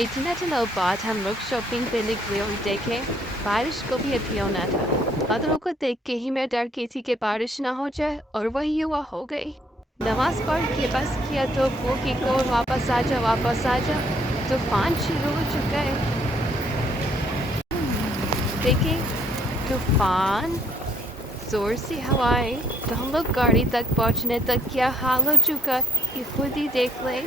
इतना दिनों बाद हम लोग शॉपिंग पे निकले और देखे बारिश को भी अभी होना था। बादलों को देख के ही मैं डर गई थी कि बारिश ना हो जाए और वही हुआ हो गई। नमाज पढ़ के बस किया तो भूखी को वापस आ जा। तूफान शुरू हो चुका है। देखिए, तूफान, जोर से हवाएं, तो हम लोग गाड़ी तक पहुंचने तक क्या हाल हो चुका, ये खुद ही देख ले।